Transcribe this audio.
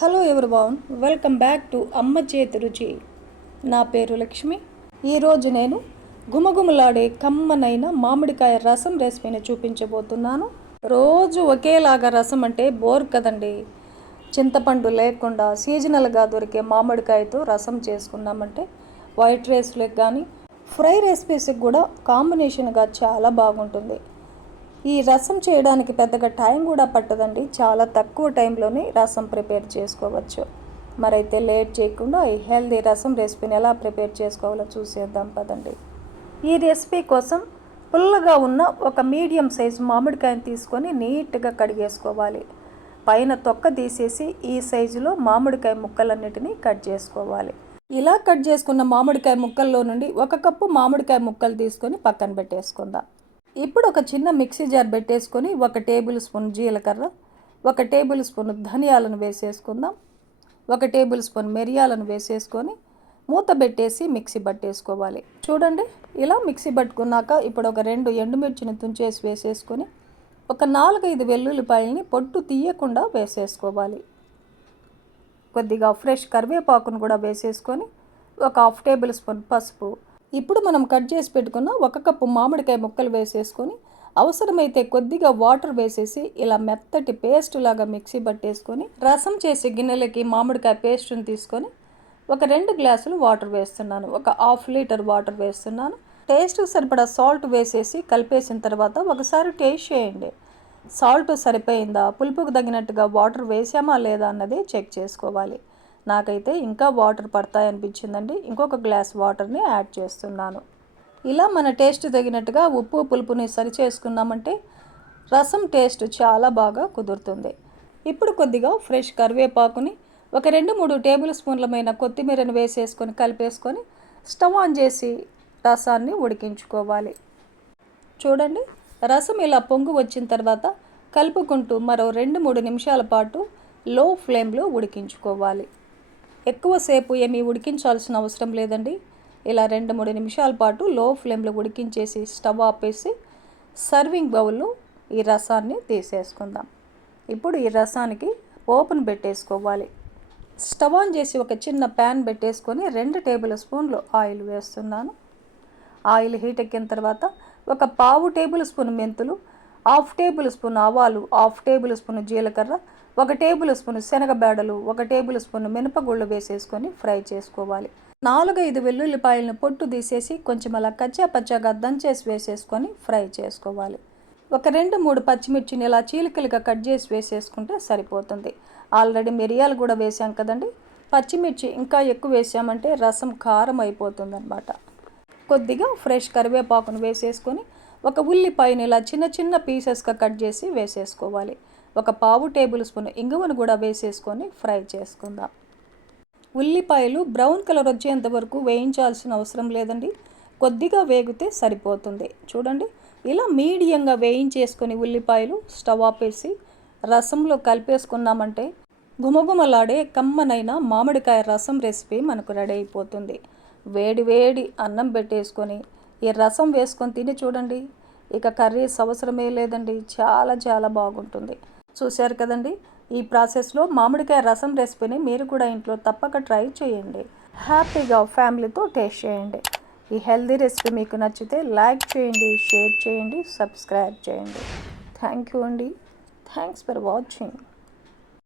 Hello everyone, welcome back to అమ్మ చేతి రుచి. నా పేరు లక్ష్మి. ఈరోజు నేను గుమగుమలాడే కమ్మనైన మామిడికాయ రసం రెసిపీని చూపించబోతున్నాను. రోజు ఒకేలాగా రసం అంటే బోర్ కదండి. చింతపండు లేకుండా సీజనల్గా దొరికే మామిడికాయతో రసం చేసుకున్నామంటే వైట్ రైస్లకు కానీ ఫ్రై రెసిపీస్కి కూడా కాంబినేషన్గా చాలా బాగుంటుంది. ఈ రసం చేయడానికి పెద్దగా టైం కూడా పట్టదండి. చాలా తక్కువ టైంలోనే రసం ప్రిపేర్ చేసుకోవచ్చు. మరైతే లేట్ చేయకుండా ఈ హెల్దీ రసం రెసిపీని ఎలా ప్రిపేర్ చేసుకోవాలో చూసేద్దాం పదండి. ఈ రెసిపీ కోసం పుల్లగా ఉన్న ఒక మీడియం సైజు మామిడికాయని తీసుకొని నీట్గా కడిగేసుకోవాలి. పైన తొక్క తీసేసి ఈ సైజులో మామిడికాయ ముక్కలన్నిటినీ కట్ చేసుకోవాలి. ఇలా కట్ చేసుకున్న మామిడికాయ ముక్కల్లో నుండి 1 కప్పు మామిడికాయ ముక్కలు తీసుకొని పక్కన పెట్టేసుకుందాం. ఇప్పుడు ఒక చిన్న మిక్సీ జార్ పెట్టేసుకొని 1 టేబుల్ స్పూన్ జీలకర్ర, 1 టేబుల్ స్పూన్ ధనియాలను వేసేసుకుందాం. 1 టేబుల్ స్పూన్ మిరియాలను వేసేసుకొని మూత పెట్టేసి మిక్సీ పట్టేసుకోవాలి. చూడండి, ఇలా మిక్సీ పట్టుకున్నాక ఇప్పుడు ఒక 2 ఎండుమిర్చిని తుంచేసి వేసేసుకొని ఒక 4-5 వెల్లుల్లిపాయలని పొట్టు తీయకుండా వేసేసుకోవాలి. కొద్దిగా ఫ్రెష్ కరివేపాకును కూడా వేసేసుకొని ఒక 1/2 టేబుల్ స్పూన్ పసుపు. ఇప్పుడు మనం కట్ చేసి పెట్టుకున్న 1 కప్పు మామిడికాయ ముక్కలు వేసేసుకొని అవసరమైతే కొద్దిగా వాటర్ వేసేసి ఇలా మెత్తటి పేస్ట్ లాగా మిక్సీ పట్టేసుకొని రసం చేసే గిన్నెలకి మామిడికాయ పేస్ట్ని తీసుకొని ఒక 2 గ్లాసులు వాటర్ వేస్తున్నాను. ఒక 1/2 లీటర్ వాటర్ వేస్తున్నాను. టేస్ట్కి సరిపడా సాల్ట్ వేసేసి కలిపేసిన తర్వాత ఒకసారి టేస్ట్ చేయండి. సాల్ట్ సరిపోయిందా, పులుపుకు తగినట్టుగా వాటర్ వేసామా లేదా అన్నది చెక్ చేసుకోవాలి. నాకైతే ఇంకా వాటర్ పడతాయనిపించిందండి. ఇంకొక గ్లాస్ వాటర్ని యాడ్ చేస్తున్నాను. ఇలా మన టేస్ట్ తగినట్టుగా ఉప్పు పులుపుని సరి చేసుకున్నామంటే రసం టేస్ట్ చాలా బాగా కుదురుతుంది. ఇప్పుడు కొద్దిగా ఫ్రెష్ కరివేపాకుని ఒక 2-3 టేబుల్ స్పూన్లమైన కొత్తిమీరని వేసేసుకొని కలిపేసుకొని స్టవ్ ఆన్ చేసి రసాన్ని ఉడికించుకోవాలి. చూడండి, రసం ఇలా పొంగు వచ్చిన తర్వాత కలుపుకుంటూ మరో 2-3 నిమిషాల పాటు లో ఫ్లేమ్లో ఉడికించుకోవాలి. ఎక్కువసేపు ఏమీ ఉడికించాల్సిన అవసరం లేదండి. ఇలా 2-3 నిమిషాల పాటు లో ఫ్లేమ్లో ఉడికించేసి స్టవ్ ఆపేసి సర్వింగ్ బౌల్లో ఈ రసాన్ని తీసేసుకుందాం. ఇప్పుడు ఈ రసానికి పోపును పెట్టేసుకోవాలి. స్టవ్ ఆన్ చేసి ఒక చిన్న ప్యాన్ పెట్టేసుకొని 2 టేబుల్ స్పూన్లు ఆయిల్ వేస్తున్నాను. ఆయిల్ హీట్ ఎక్కిన తర్వాత ఒక 1/2 టేబుల్ స్పూన్ మెంతులు, 1/2 టేబుల్ స్పూన్ ఆవాలు, 1/2 టేబుల్ స్పూన్ జీలకర్ర, 1 టేబుల్ స్పూన్ శనగబేడలు, 1 టేబుల్ స్పూన్ మినపగుళ్ళు వేసేసుకొని ఫ్రై చేసుకోవాలి. 4-5 వెల్లుల్లిపాయలను పొట్టు తీసేసి కొంచెం అలా కచ్చా పచ్చాగా దంచేసి వేసేసుకొని ఫ్రై చేసుకోవాలి. ఒక 2-3 పచ్చిమిర్చిని ఇలా చీలికలుగా కట్ చేసి వేసేసుకుంటే సరిపోతుంది. ఆల్రెడీ మిరియాలు కూడా వేసాం కదండి. పచ్చిమిర్చి ఇంకా ఎక్కువ వేసామంటే రసం కారం అయిపోతుందన్నమాట. కొద్దిగా ఫ్రెష్ కరివేపాకును వేసేసుకొని ఒక ఉల్లిపాయని ఇలా చిన్న చిన్న పీసెస్గా కట్ చేసి వేసేసుకోవాలి. ఒక 1/2 టేబుల్ స్పూన్ ఇంగువను కూడా వేసేసుకొని ఫ్రై చేసుకుందాం. ఉల్లిపాయలు బ్రౌన్ కలర్ వచ్చేంత వరకు వేయించాల్సిన అవసరం లేదండి. కొద్దిగా వేగితే సరిపోతుంది. చూడండి, ఇలా మీడియంగా వేయించేసుకొని ఉల్లిపాయలు స్టవ్ ఆపేసి రసంలో కలిపేసుకున్నామంటే గుమగుమలాడే కమ్మనైన మామిడికాయ రసం రెసిపీ మనకు రెడీ అయిపోతుంది. వేడి వేడి అన్నం పెట్టేసుకొని ఈ రసం వేసుకొని తిని చూడండి. ఇక కర్రీస్ అవసరమే లేదండి. చాలా చాలా బాగుంటుంది. చూశారు కదండి, ఈ ప్రాసెస్లో మామిడికాయ రసం రెసిపీని మీరు కూడా ఇంట్లో తప్పక ట్రై చేయండి. హ్యాపీగా ఫ్యామిలీతో టేస్ట్ చేయండి. ఈ హెల్దీ రెసిపీ మీకు నచ్చితే లైక్ చేయండి, షేర్ చేయండి, సబ్స్క్రైబ్ చేయండి. థ్యాంక్ యూ అండి. Thanks for watching.